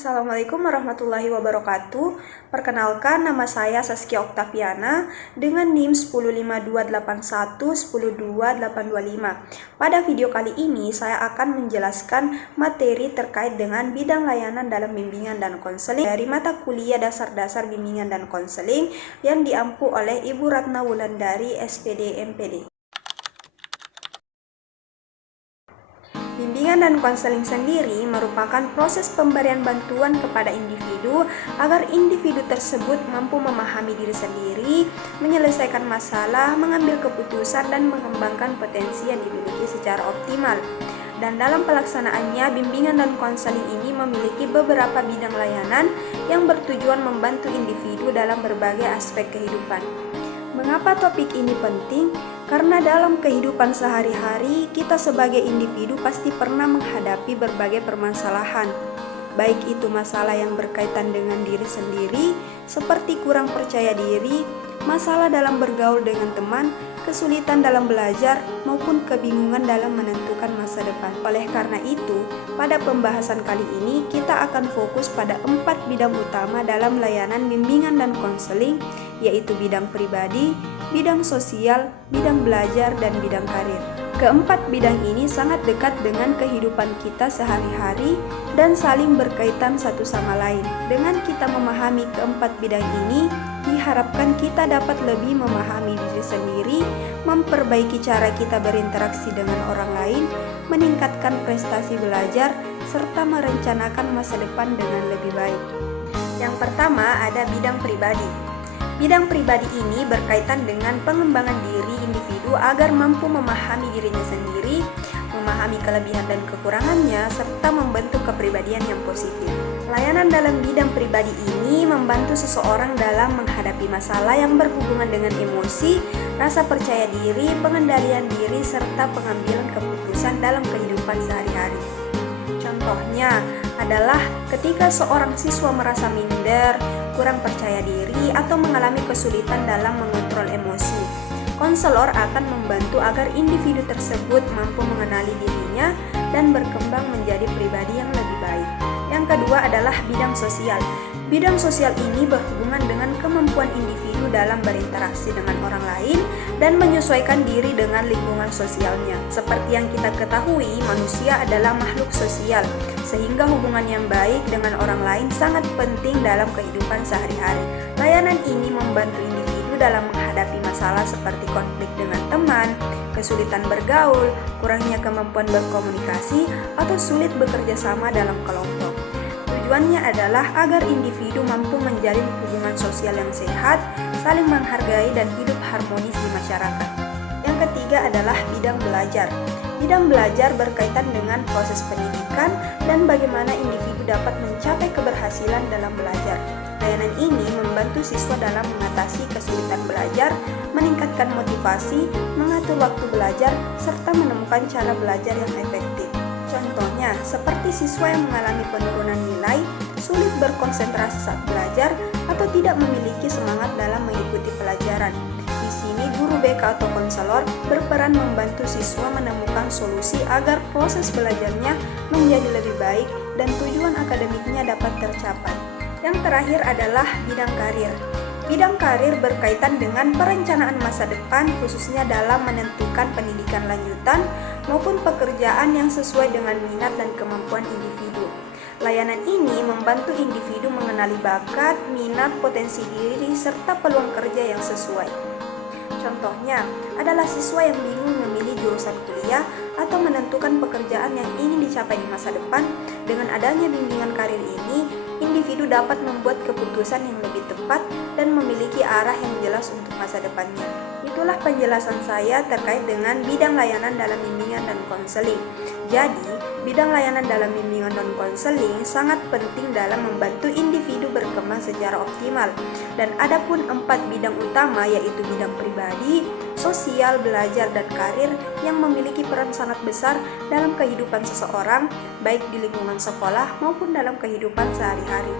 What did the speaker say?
Assalamualaikum warahmatullahi wabarakatuh. Perkenalkan, nama saya Saskia Oktaviana dengan NIM 15281 10285. Pada video kali ini saya akan menjelaskan materi terkait dengan bidang layanan dalam bimbingan dan konseling dari mata kuliah dasar-dasar bimbingan dan konseling yang diampu oleh Ibu Ratna Wulandari, SPD MPD. Bimbingan dan konseling sendiri merupakan proses pemberian bantuan kepada individu agar individu tersebut mampu memahami diri sendiri, menyelesaikan masalah, mengambil keputusan, dan mengembangkan potensi yang dimiliki secara optimal. Dan dalam pelaksanaannya, bimbingan dan konseling ini memiliki beberapa bidang layanan yang bertujuan membantu individu dalam berbagai aspek kehidupan. Mengapa topik ini penting? Karena dalam kehidupan sehari-hari, kita sebagai individu pasti pernah menghadapi berbagai permasalahan. Baik itu masalah yang berkaitan dengan diri sendiri, seperti kurang percaya diri, masalah dalam bergaul dengan teman, kesulitan dalam belajar, maupun kebingungan dalam menentukan masa depan. Oleh karena itu, pada pembahasan kali ini kita akan fokus pada 4 bidang utama dalam layanan bimbingan dan konseling, yaitu bidang pribadi, bidang sosial, bidang belajar, dan bidang karir. Keempat bidang ini sangat dekat dengan kehidupan kita sehari-hari dan saling berkaitan satu sama lain. Dengan kita memahami keempat bidang ini, diharapkan kita dapat lebih memahami diri sendiri, memperbaiki cara kita berinteraksi dengan orang lain, meningkatkan prestasi belajar, serta merencanakan masa depan dengan lebih baik. Yang pertama ada bidang pribadi. Bidang pribadi ini berkaitan dengan pengembangan diri individu agar mampu memahami dirinya sendiri, memahami kelebihan dan kekurangannya, serta membentuk kepribadian yang positif. Layanan dalam bidang pribadi ini membantu seseorang dalam menghadapi masalah yang berhubungan dengan emosi, rasa percaya diri, pengendalian diri, serta pengambilan keputusan dalam kehidupan sehari-hari. Contohnya adalah ketika seorang siswa merasa minder, kurang percaya diri, atau mengalami kesulitan dalam mengontrol emosi. Konselor akan membantu agar individu tersebut mampu mengenali dirinya dan berkembang menjadi pribadi yang lebih baik. Yang kedua adalah bidang sosial. Bidang sosial ini berhubungan dengan kemampuan individu dalam berinteraksi dengan orang lain dan menyesuaikan diri dengan lingkungan sosialnya. Seperti yang kita ketahui, manusia adalah makhluk sosial, sehingga hubungan yang baik dengan orang lain sangat penting dalam kehidupan sehari-hari. Layanan ini membantu individu dalam menghadapi masalah seperti konflik dengan teman, kesulitan bergaul, kurangnya kemampuan berkomunikasi, atau sulit bekerja sama dalam kelompok. Tujuannya adalah agar individu mampu menjalin hubungan sosial yang sehat, saling menghargai, dan hidup harmonis di masyarakat. Yang ketiga adalah bidang belajar. Bidang belajar berkaitan dengan proses pendidikan dan bagaimana individu dapat mencapai keberhasilan dalam belajar. Layanan ini membantu siswa dalam mengatasi kesulitan belajar, meningkatkan motivasi, mengatur waktu belajar, serta menemukan cara belajar yang efektif. Contohnya, seperti siswa yang mengalami penurunan nilai, sulit berkonsentrasi saat belajar, atau tidak memiliki semangat dalam mengikuti pelajaran. Di sini, guru BK atau konselor berperan membantu siswa menemukan solusi agar proses belajarnya menjadi lebih baik dan tujuan akademiknya dapat tercapai. Yang terakhir adalah bidang karir. Bidang karir berkaitan dengan perencanaan masa depan, khususnya dalam menentukan pendidikan lanjutan maupun pekerjaan yang sesuai dengan minat dan kemampuan individu. Layanan ini membantu individu mengenali bakat, minat, potensi diri, serta peluang kerja yang sesuai. Contohnya adalah siswa yang bingung memilih jurusan kuliah atau menentukan pekerjaan yang ingin dicapai di masa depan. Dengan adanya bimbingan karir ini, individu dapat membuat keputusan yang lebih tepat dan memiliki arah yang jelas untuk masa depannya. Itulah penjelasan saya terkait dengan bidang layanan dalam bimbingan dan konseling. Jadi, bidang layanan dalam bimbingan dan konseling sangat penting dalam membantu individu berkembang secara optimal. Dan adapun 4 bidang utama, yaitu bidang pribadi, sosial, belajar, dan karir yang memiliki peran sangat besar dalam kehidupan seseorang, baik di lingkungan sekolah maupun dalam kehidupan sehari-hari.